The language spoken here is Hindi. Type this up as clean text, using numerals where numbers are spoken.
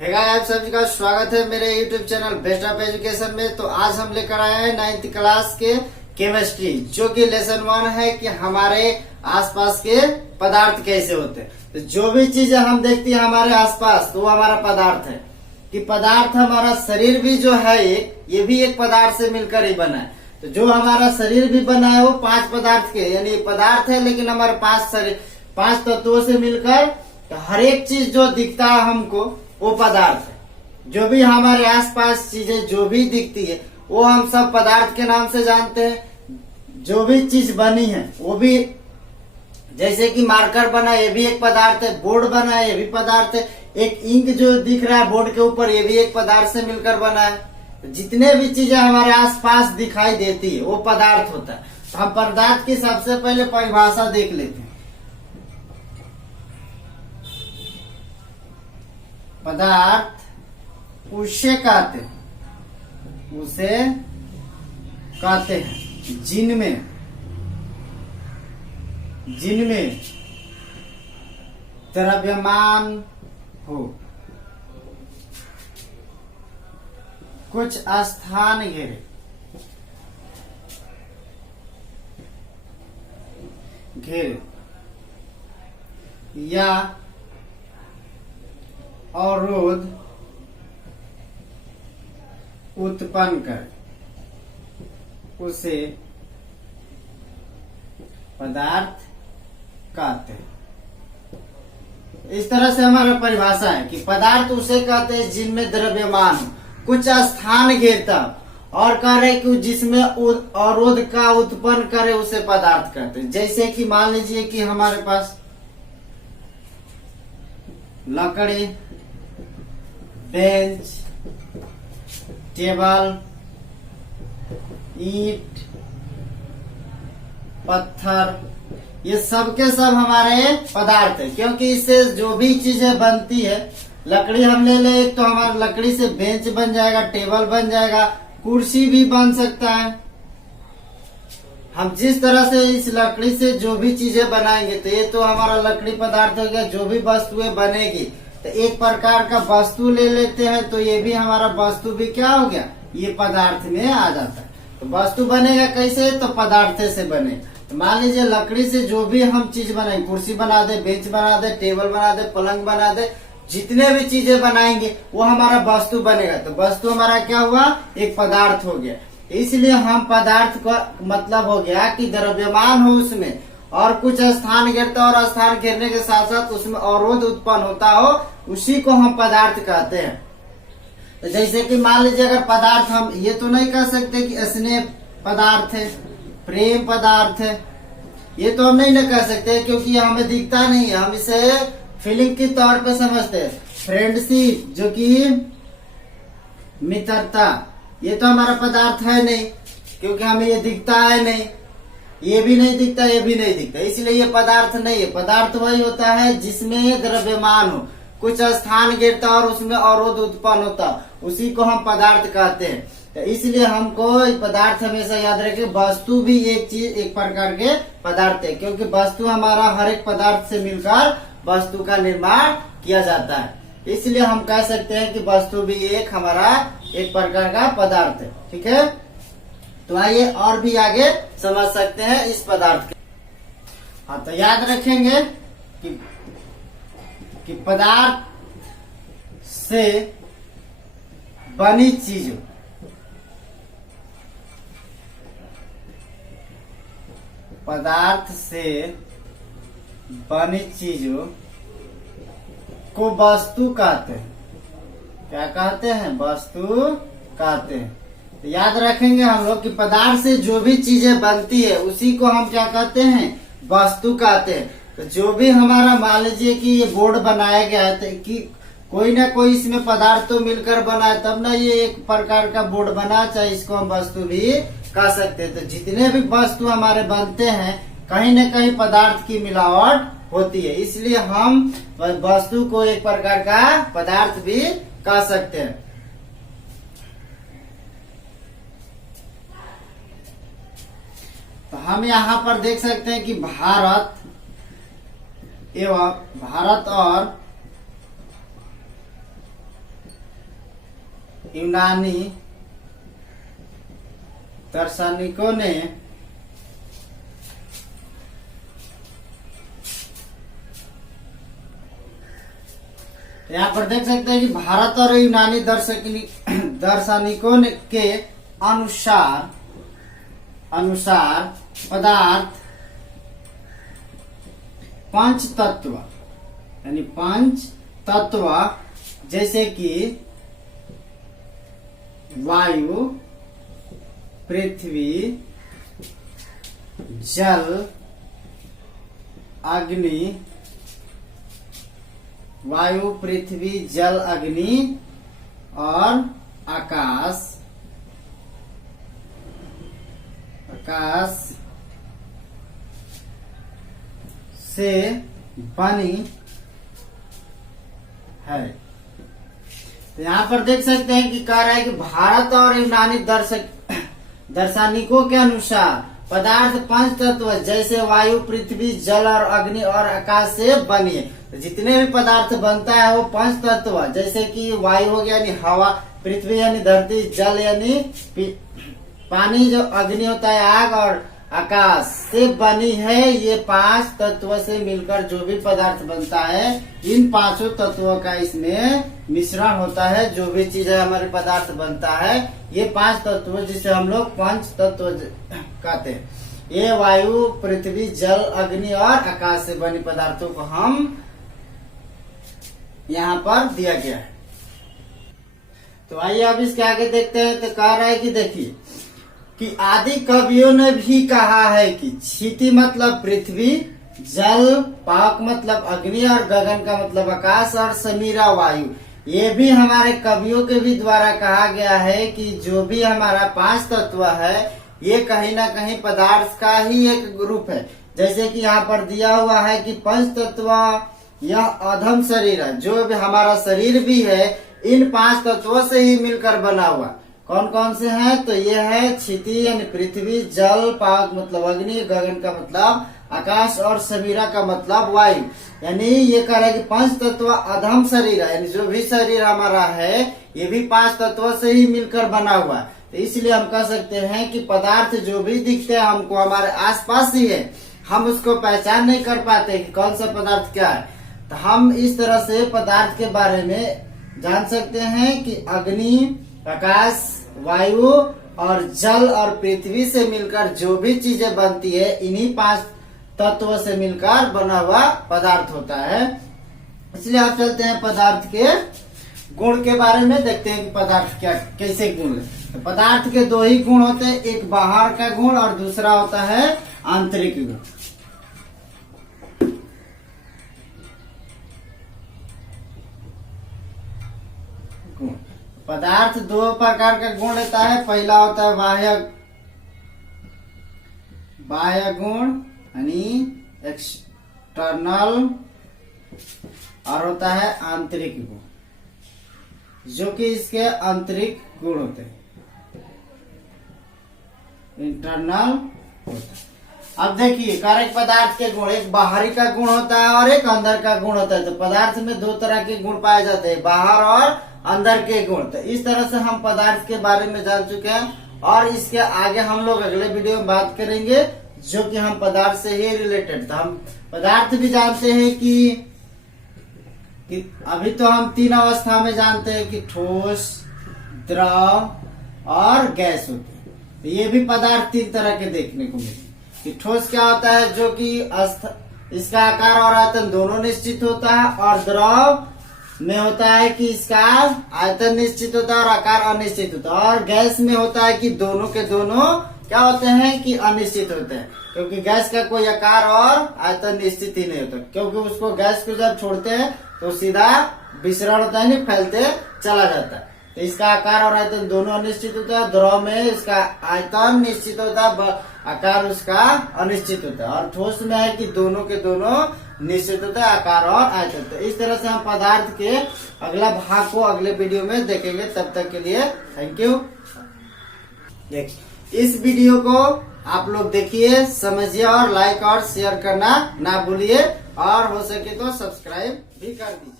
हे गाइस, आप सभी का स्वागत है मेरे YouTube channel best of education में। तो आज हम लेकर आए हैं 9th क्लास के केमिस्ट्री, जो कि लेसन 1 है कि हमारे आसपास के पदार्थ कैसे होते हैं। तो जो भी चीजें हम देखते हैं हमारे आसपास, तो वो हमारा पदार्थ है। कि पदार्थ हमारा शरीर भी जो है ये भी एक पदार्थ से मिलकर ही बना है। तो जो हमारा शरीर भी बना है वो 5 पदार्थ के, यानी पदार्थ है, लेकिन हमारे 5 तत्वों से मिलकर तो हर एक चीज जो दिखता है हमको वो पदार्थ है। जो भी हमारे आसपास चीजें जो भी दिखती है वो हम सब पदार्थ के नाम से जानते हैं। जो भी चीज बनी है वो भी, जैसे कि मार्कर बना ये भी एक पदार्थ है, बोर्ड बना है ये भी पदार्थ है, एक इंक जो दिख रहा है बोर्ड के ऊपर ये भी एक पदार्थ से मिलकर बना है। तो जितने भी चीजें हमारे आसपास दिखाई देती है वो पदार्थ होता है। तो हम पदार्थ की सबसे पहले परिभाषा देख लेते हैं। पदार्थ उसे कहते हैं जिनमें द्रव्यमान हो, कुछ स्थान घेरे या अवरोध उत्पन्न करे, उसे पदार्थ कहते हैं। इस तरह से हमारा परिभाषा है कि पदार्थ उसे कहते हैं जिनमें द्रव्यमान हो, कुछ स्थान घेरता और कह रहे कि जिसमें अवरोध का उत्पन्न करे उसे पदार्थ कहते हैं। जैसे कि मान लीजिए कि हमारे पास लकड़ी, बेंच, टेबल, ईंट, पत्थर, ये सब के सब हमारे पदार्थ है। क्योंकि इससे जो भी चीजें बनती है, लकड़ी हम ले ले तो हमारा लकड़ी से बेंच बन जाएगा, टेबल बन जाएगा, कुर्सी भी बन सकता है। हम जिस तरह से इस लकड़ी से जो भी चीजें बनाएंगे तो ये तो हमारा लकड़ी पदार्थ हो गया। जो भी वस्तुएं बनेगी तो एक प्रकार का वस्तु ले लेते हैं तो ये भी हमारा वस्तु भी क्या हो गया, ये पदार्थ में आ जाता है। तो वस्तु बनेगा कैसे, तो पदार्थ से बनेगा। तो मान लीजिए लकड़ी से जो भी हम चीज बनाएंगे, कुर्सी बना दे, बेंच बना दे, टेबल बना दे, पलंग बना दे, जितने भी चीजें बनाएंगे वो हमारा वस्तु बनेगा। तो वस्तु हमारा क्या हुआ, एक पदार्थ हो गया। इसलिए हम पदार्थ का मतलब हो गया कि द्रव्यमान हो उसमें और कुछ स्थान घेरता और स्थान घेरने के साथ साथ उसमें अवरोध उत्पन्न होता हो, उसी को हम पदार्थ कहते हैं। तो जैसे कि मान लीजिए अगर पदार्थ, हम ये तो नहीं कह सकते कि स्नेह पदार्थ है, प्रेम पदार्थ है, ये तो हम नहीं न कह सकते क्योंकि हमें दिखता नहीं है। हम इसे फीलिंग के तौर पे समझते हैं। फ्रेंडशिप जो कि मित्रता, ये तो हमारा पदार्थ है नहीं क्योंकि हमें ये दिखता है नहीं, ये भी नहीं दिखता, ये भी नहीं दिखता, इसलिए ये पदार्थ नहीं है। पदार्थ वही होता है जिसमें द्रव्यमान हो, कुछ स्थान घेरता और उसमें अवरोध उत्पन्न होता, उसी को हम पदार्थ कहते हैं। तो इसलिए हमको पदार्थ हमेशा याद रखे। वस्तु भी एक चीज, एक प्रकार के पदार्थ है, क्योंकि वस्तु हमारा हर एक पदार्थ से मिलकर वस्तु का निर्माण किया जाता है। इसलिए हम कह सकते हैं कि वस्तु भी एक हमारा एक प्रकार का पदार्थ है। ठीक है, तो आइए और भी आगे समझ सकते हैं इस पदार्थ के। हाँ, तो याद रखेंगे कि पदार्थ से बनी चीजों, पदार्थ से बनी चीजों को वस्तु कहते हैं। क्या कहते हैं, वस्तु कहते हैं। तो याद रखेंगे हम लोग कि पदार्थ से जो भी चीजें बनती है उसी को हम क्या कहते हैं, वस्तु कहते हैं। तो जो भी हमारा, मान लीजिए कि ये बोर्ड बनाया गया है तो कि कोई ना कोई इसमें पदार्थ तो मिलकर बना है, तब ना ये एक प्रकार का बोर्ड बना, चाहे इसको हम वस्तु भी कह सकते हैं। तो जितने भी वस्तु हमारे बनते हैं कहीं न कहीं पदार्थ की मिलावट होती है, इसलिए हम वस्तु को एक प्रकार का पदार्थ भी कह सकते हैं। तो हम यहाँ पर देख सकते हैं कि भारत और यूनानी दार्शनिकों ने यहाँ पर देख सकते हैं कि भारत और यूनानी दार्शनिकों के अनुसार पदार्थ पंच तत्व यानी पंच तत्व जैसे कि वायु, पृथ्वी, जल, अग्नि, वायु, पृथ्वी, जल, अग्नि और आकाश से बनी है। तो यहाँ पर देख सकते हैं कि कह रहा है कि भारत और यूनानी दार्शनिकों के अनुसार पदार्थ पंच तत्व जैसे वायु, पृथ्वी, जल और अग्नि और आकाश से बनी है। तो जितने भी पदार्थ बनता है वो पंच तत्व जैसे कि वायु हो गया यानी हवा, पृथ्वी यानी धरती, जल यानी पानी, जो अग्नि होता है आग और आकाश से बनी है। ये पांच तत्व से मिलकर जो भी पदार्थ बनता है इन पांचों तत्वों का इसमें मिश्रण होता है। जो भी चीज है हमारे पदार्थ बनता है ये पांच तत्व जिसे हम लोग पंच तत्व कहते हैं। ये वायु, पृथ्वी, जल, अग्नि और आकाश से बने पदार्थों को हम यहाँ पर दिया गया है। तो आइए अब इसके आगे देखते हैं। तो कह रहा है कि देखिए कि आदि कवियों ने भी कहा है कि क्षिति मतलब पृथ्वी, जल, पाक मतलब अग्नि और गगन का मतलब आकाश और समीरा वायु। ये भी हमारे कवियों के भी द्वारा कहा गया है कि जो भी हमारा पांच तत्व है ये कहीं ना कहीं पदार्थ का ही एक ग्रुप है। जैसे कि यहाँ पर दिया हुआ है कि पंच तत्व यह अधम शरीर है। जो भी हमारा शरीर भी है इन पांच तत्वों से ही मिलकर बना हुआ। कौन कौन से हैं? तो ये है क्षिति यानी पृथ्वी, जल, पाक मतलब अग्नि, गगन का मतलब आकाश और समीरा का मतलब वायु। यानी ये कह रहा है कि पंच तत्व अधम शरीर है, यानी जो भी शरीर हमारा है ये भी पांच तत्वों से ही मिलकर बना हुआ है। तो इसलिए हम कह सकते हैं कि पदार्थ जो भी दिखते हैं हमको हमारे आसपास ही है, हम उसको पहचान नहीं कर पाते कि कौन सा पदार्थ क्या है। तो हम इस तरह से पदार्थ के बारे में जान सकते हैं कि अग्नि, आकाश, वायु और जल और पृथ्वी से मिलकर जो भी चीजें बनती है इन्हीं पांच तत्वों से मिलकर बना हुआ पदार्थ होता है। इसलिए आप चलते हैं पदार्थ के गुण के बारे में, देखते हैं कि पदार्थ क्या कैसे गुण है। तो पदार्थ के दो ही गुण होते हैं, एक बाहर का गुण और दूसरा होता है आंतरिक गुण। पदार्थ दो प्रकार का गुण लेता है। पहला होता है बाह्य गुण यानी एक्सटर्नल, और होता है आंतरिक गुण जो कि इसके आंतरिक गुण होते हैं, इंटरनल होता है। अब देखिए कारक पदार्थ के गुण, एक बाहरी का गुण होता है और एक अंदर का गुण होता है। तो पदार्थ में दो तरह के गुण पाए जाते हैं, बाहर और अंदर के गुण। तो इस तरह से हम पदार्थ के बारे में जान चुके हैं और इसके आगे हम लोग अगले वीडियो में बात करेंगे जो कि हम पदार्थ से ही रिलेटेड। तो हम पदार्थ भी जानते हैं कि अभी तो हम तीन अवस्था में जानते हैं कि ठोस, द्रव और गैस होते हैं। तो ये भी पदार्थ तीन तरह के देखने को मिले कि ठोस क्या होता है जो कि इसका आकार और आयतन दोनों निश्चित होता है, और द्रव में होता है कि इसका आयतन निश्चित होता है और आकार अनिश्चित होता है, और गैस में होता है कि दोनों के दोनों क्या होते हैं कि अनिश्चित होते हैं, क्योंकि गैस का कोई आकार और आयतन निश्चित ही नहीं होता। क्योंकि उसको गैस को जब छोड़ते हैं तो सीधा विसरण होता है, नहीं फैलते चला जाता है। तो इसका आकार और आयतन दोनों अनिश्चित होता है। द्रव में इसका आयतन निश्चित होता है, आकार उसका अनिश्चित होता है, और ठोस में है कि दोनों के दोनों निश्चित होता है, आकार और आयतन। तो इस तरह से हम पदार्थ के अगला भाग को अगले वीडियो में देखेंगे। तब तक के लिए थैंक यू। इस वीडियो को आप लोग देखिए, समझिए और लाइक और शेयर करना ना भूलिए, और हो सके तो सब्सक्राइब भी कर दीजिए।